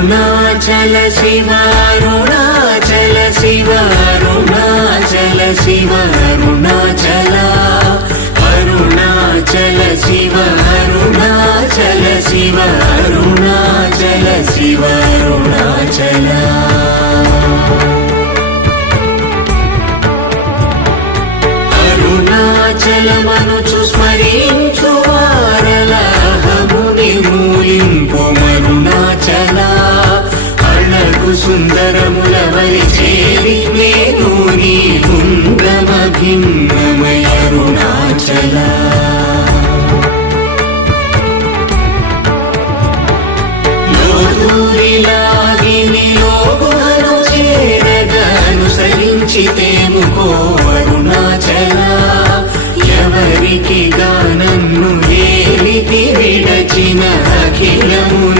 అరుణాచల శివ అరుణాచల శివ అరుణాచల శివ అరుణాచల అరుణాచల శివ అరుణాచల శివ అరుణాచల శివ అరుణాచల అరుణాచలమనుచు స్మరించు వారలహముని మూలింపు మరుణాచల అళగు సుందరముల వలి చేరి నేను నీ గుండ్రమ భిన్నమయ అరుణాచల లోదూరిలా